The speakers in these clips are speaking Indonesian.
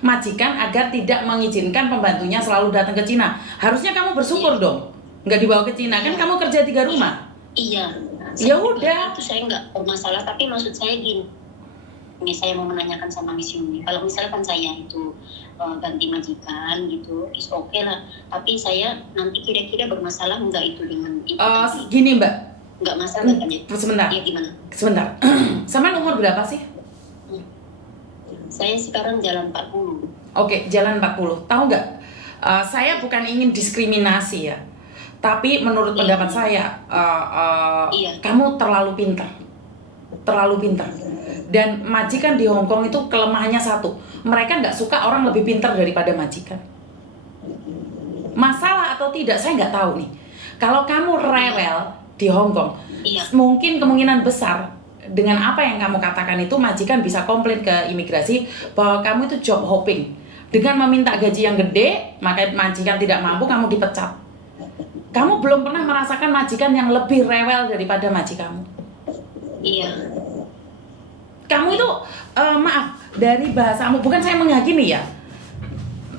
majikan agar tidak mengizinkan pembantunya selalu datang ke Cina. Harusnya kamu bersyukur dong, nggak dibawa ke Cina, kan kamu kerja 3 rumah. Iya. Ya udah. Itu saya nggak bermasalah, tapi maksud saya gini, saya mau menanyakan sama Miss Yuni, kalau misalkan saya itu ganti majikan gitu, is okay lah. Tapi saya nanti kira-kira bermasalah nggak itu dengan itu? Gini Mbak. Nggak masalah kan ya? Sebentar. Iya gimana? Sebentar. Sama umur berapa sih? Saya sekarang jalan 40. Oke, jalan 40. Tahu nggak? Saya bukan ingin diskriminasi ya. Tapi menurut pendapat saya, kamu terlalu pintar. Terlalu pintar. Dan majikan di Hong Kong itu kelemahannya satu, mereka nggak suka orang lebih pintar daripada majikan. Masalah atau tidak saya nggak tahu nih. Kalau kamu rewel di Hong Kong, mungkin kemungkinan besar dengan apa yang kamu katakan itu majikan bisa komplain ke imigrasi bahwa kamu itu job hopping. Dengan meminta gaji yang gede, maka majikan tidak mampu, kamu dipecat. Kamu belum pernah merasakan majikan yang lebih rewel daripada majikanmu. Iya. Kamu itu maaf dari bahasamu, bukan saya menghakimi ya,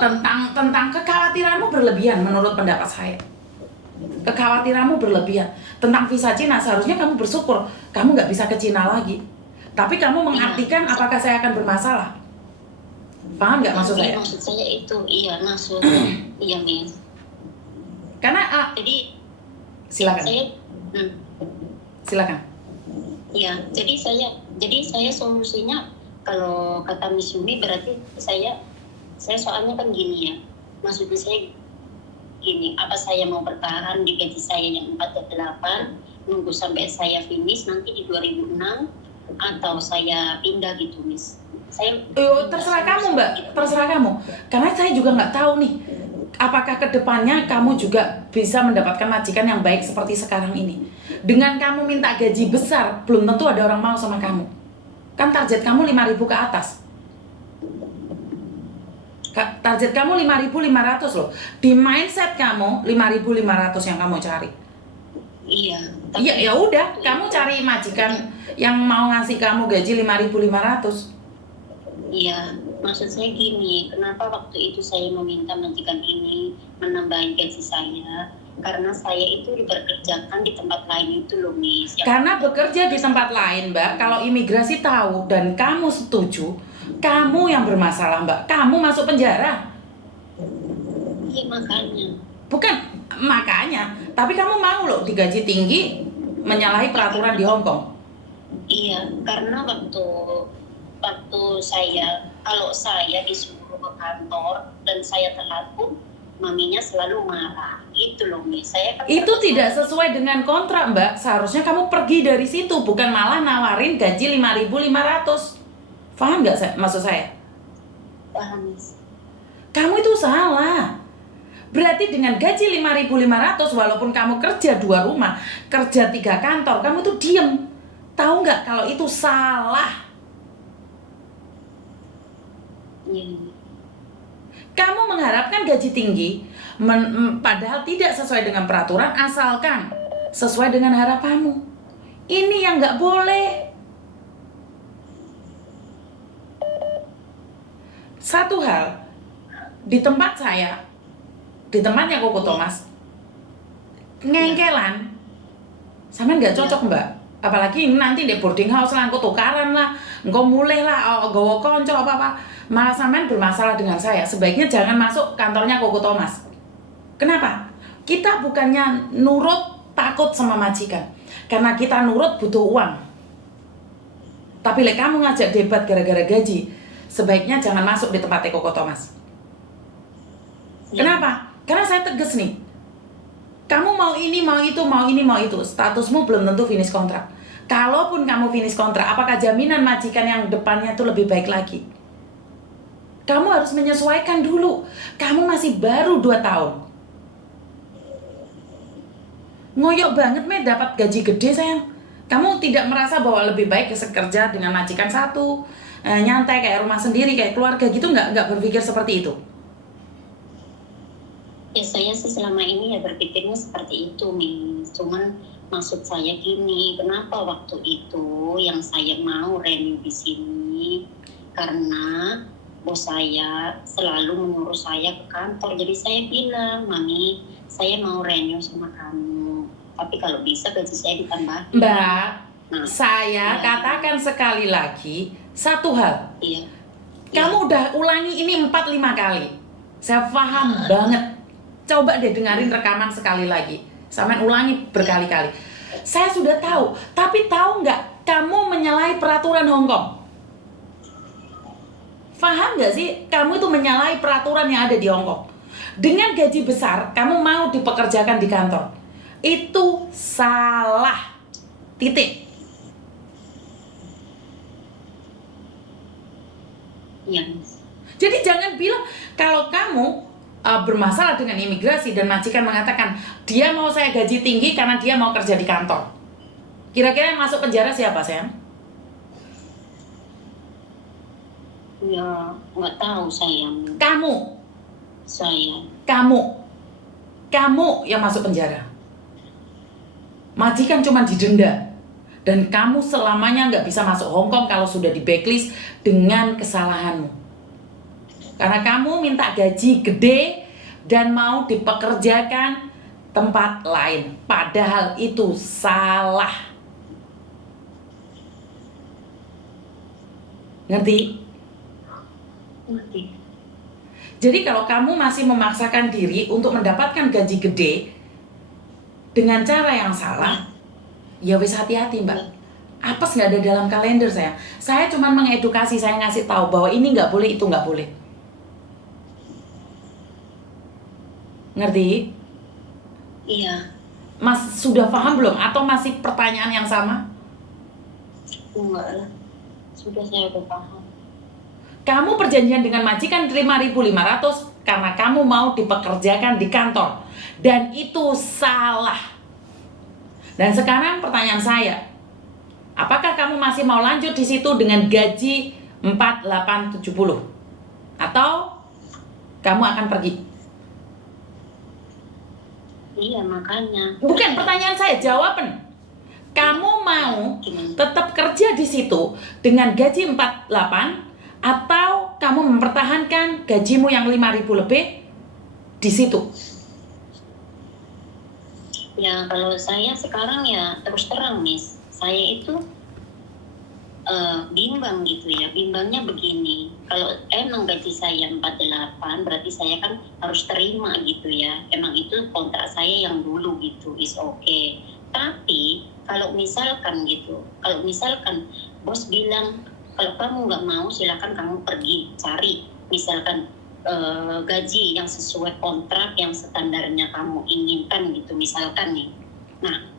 tentang kekhawatiranmu berlebihan menurut pendapat saya. Kekhawatiranmu berlebihan tentang visa Cina. Seharusnya kamu bersyukur kamu nggak bisa ke Cina lagi. Tapi kamu mengartikan apakah saya akan bermasalah? Paham nggak maksud saya? Maksud saya itu masuk. Iya Miss. Karena jadi silakan. Silakan. Iya, jadi saya solusinya kalau kata Miss Yumi berarti saya soalnya kan gini ya. Maksudnya saya gini, apa saya mau bertahan di gaji saya yang 48, nunggu sampai saya finish nanti di 2006, atau saya pindah gitu Miss. Terserah kamu Mbak, terserah kamu. Karena saya juga nggak tahu nih, apakah kedepannya kamu juga bisa mendapatkan majikan yang baik seperti sekarang ini. Dengan kamu minta gaji besar, belum tentu ada orang mau sama kamu. Kan target kamu 5.000 ke atas. Target kamu 5.500 loh. Di mindset kamu 5.500 yang kamu cari. Iya. Iya, ya udah, kamu cari majikan yang mau ngasih kamu gaji 5.500. Iya, maksud saya gini, kenapa waktu itu saya meminta majikan ini menambahin gaji saya? Karena saya itu dipekerjakan di tempat lain itu loh Miss. Karena bekerja di tempat lain Mbak, kalau imigrasi tahu dan kamu setuju, kamu yang bermasalah Mbak, kamu masuk penjara. Iya makanya. Bukan makanya, tapi kamu mau loh digaji tinggi menyalahi peraturan di Hong Kong. Iya, karena waktu kalau saya disuruh ke kantor dan saya telat pun maminya selalu marah gitu loh Miss. Itu tidak sesuai dengan kontrak Mbak. Seharusnya kamu pergi dari situ, bukan malah nawarin gaji 5.500. Paham nggak maksud saya? Paham Miss. Kamu itu salah. Berarti dengan gaji 5.500 walaupun kamu kerja 2 rumah, kerja 3 kantor, kamu tuh diem. Tahu nggak kalau itu salah? Kamu mengharapkan gaji tinggi, padahal tidak sesuai dengan peraturan, asalkan sesuai dengan harapanmu. Ini yang nggak boleh. Satu hal, di tempat saya, di tempatnya Koko Thomas, ngengkelan, sama nggak cocok Mbak. Apalagi nanti di boarding house lah, engkau tukaran lah, engkau mulai lah, gawa konco apa-apa, malah sampean bermasalah dengan saya. Sebaiknya jangan masuk kantornya Koko Thomas. Kenapa? Kita bukannya nurut takut sama majikan, karena kita nurut butuh uang. Tapi kamu ngajak debat gara-gara gaji, sebaiknya jangan masuk di tempatnya Koko Thomas. Kenapa? Karena saya tegas nih. Kamu mau ini, mau itu, mau ini, mau itu. Statusmu belum tentu finish kontrak. Kalaupun kamu finish kontrak, apakah jaminan majikan yang depannya itu lebih baik lagi? Kamu harus menyesuaikan dulu. Kamu masih baru 2 tahun. Ngoyok banget dapat gaji gede sayang. Kamu tidak merasa bahwa lebih baik kerja dengan majikan satu, nyantai kayak rumah sendiri, kayak keluarga gitu, nggak berpikir seperti itu? Ya saya sih selama ini ya berpikirnya seperti itu Miss. Cuman maksud saya gini, kenapa waktu itu yang saya mau renew di sini? Karena bos saya selalu menyuruh saya ke kantor. Jadi saya bilang, Mami, saya mau renew sama kamu. Tapi kalau bisa gaji saya ditambahin. Mbak, Nah, saya iya. katakan sekali lagi satu hal. Iya. Kamu udah ulangi ini 4-5 kali. Saya paham banget. Coba deh dengerin rekaman sekali lagi. Sampai ulangi berkali-kali. Saya sudah tahu, tapi tahu nggak kamu menyalahi peraturan Hong Kong? Paham nggak sih? Kamu itu menyalahi peraturan yang ada di Hong Kong. Dengan gaji besar, kamu mau dipekerjakan di kantor. Itu salah. Titik. Iya, Miss. Jadi jangan bilang kalau kamu bermasalah dengan imigrasi dan majikan mengatakan dia mau saya gaji tinggi karena dia mau kerja di kantor. Kira-kira yang masuk penjara siapa, sayang? Ya, nggak tahu saya. Kamu. Saya. Kamu yang masuk penjara. Majikan cuma didenda. Dan kamu selamanya nggak bisa masuk Hong Kong kalau sudah di blacklist dengan kesalahanmu. Karena kamu minta gaji gede dan mau dipekerjakan tempat lain. Padahal itu salah. Ngerti? Ngerti. Jadi kalau kamu masih memaksakan diri untuk mendapatkan gaji gede dengan cara yang salah, ya wis hati-hati, Mbak. Apes nggak ada dalam kalender saya. Saya cuma mengedukasi, saya ngasih tahu bahwa ini nggak boleh, itu nggak boleh. Ngerti? Iya. Mas sudah paham belum? Atau masih pertanyaan yang sama? Enggak lah. Sudah saya udah paham. Kamu perjanjian dengan majikan 5.500 karena kamu mau dipekerjakan di kantor. Dan itu salah. Dan sekarang pertanyaan saya, apakah kamu masih mau lanjut di situ dengan gaji 4.870? Atau kamu akan pergi? Iya, makanya. Bukan pertanyaan saya, jawaban. Kamu mau tetap kerja di situ dengan gaji 48 atau kamu mempertahankan gajimu yang 5.000 lebih di situ? Ya, kalau saya sekarang ya terus terang, Miss. Saya itu bimbang gitu ya. Bimbangnya begini. Kalau emang gaji saya 48, berarti saya kan harus terima gitu ya. Emang itu kontrak saya yang dulu gitu, is okay. Tapi kalau misalkan gitu, kalau misalkan bos bilang kalau kamu nggak mau silakan kamu pergi cari misalkan gaji yang sesuai kontrak yang standarnya kamu inginkan gitu misalkan nih. Nah,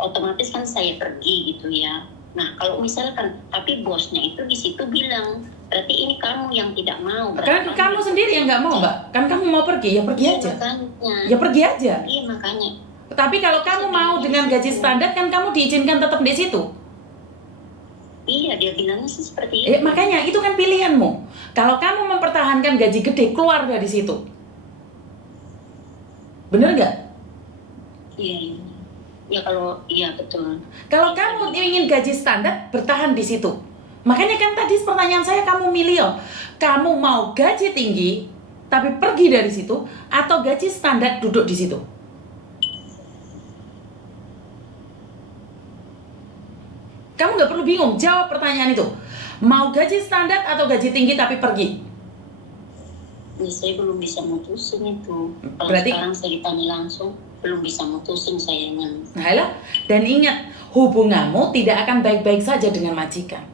otomatis kan saya pergi gitu ya. Nah, kalau misalkan tapi bosnya itu di situ bilang berarti ini kamu yang tidak mau. Kan kamu sendiri yang nggak mau, Mbak. Kan kamu mau pergi, ya pergi aja. Makanya. Ya pergi aja. Iya, makanya. Tapi kalau kamu mau dengan gaji standar kan kamu diizinkan tetap di situ. Iya, dia bilangnya sih seperti itu. Makanya itu kan pilihanmu. Kalau kamu mempertahankan gaji gede, keluar dari situ. Bener nggak? Iya, iya. Ya kalau iya betul. Kalau kamu ingin gaji standar, bertahan di situ. Makanya kan tadi pertanyaan saya kamu milih, kamu mau gaji tinggi tapi pergi dari situ atau gaji standar duduk di situ? Kamu nggak perlu bingung, jawab pertanyaan itu. Mau gaji standar atau gaji tinggi tapi pergi? Ya, saya belum bisa mutusin itu. Kalau Berarti sekarang saya ditanya langsung, belum bisa mutusin sayanya. nah, dan ingat, hubunganmu tidak akan baik-baik saja dengan majikan.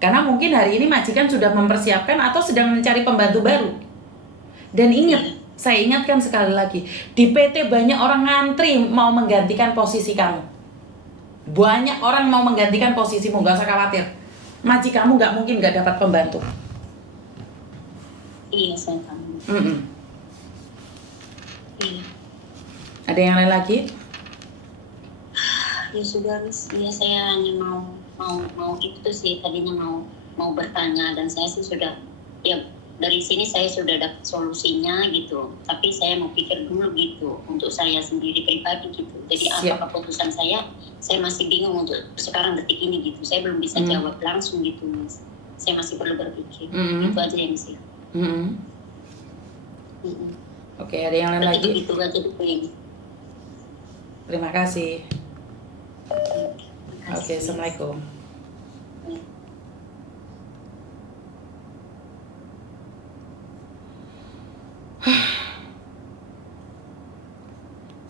Karena mungkin hari ini majikan sudah mempersiapkan atau sedang mencari pembantu baru. Dan ingat, saya ingatkan sekali lagi, di PT banyak orang ngantri mau menggantikan posisi kamu. Banyak orang mau menggantikan posisimu, gak usah khawatir. Majikanmu gak mungkin gak dapat pembantu. Iya, saya tahu. Iya. Ada yang lain lagi? Ya sudah, Miss. Ya saya hanya mau itu sih tadinya mau bertanya dan saya sih sudah ya dari sini saya sudah dapat solusinya gitu. Tapi saya mau pikir dulu gitu untuk saya sendiri pribadi gitu. Jadi apa keputusan saya masih bingung untuk sekarang detik ini gitu. Saya belum bisa jawab langsung gitu, Miss. Saya masih perlu berpikir. Itu aja yang sih. Mm-mm. Mm-mm. Oke, ada yang lain Berarti lagi? begitu aja dulu. Terima kasih. Terima Oke, kasih. assalamualaikum.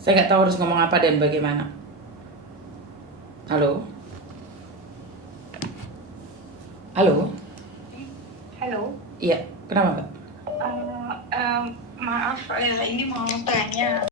Saya nggak tahu harus ngomong apa dan bagaimana. Halo? Halo? Halo, Iya, kenapa Mbak? maaf, ini mau tanya.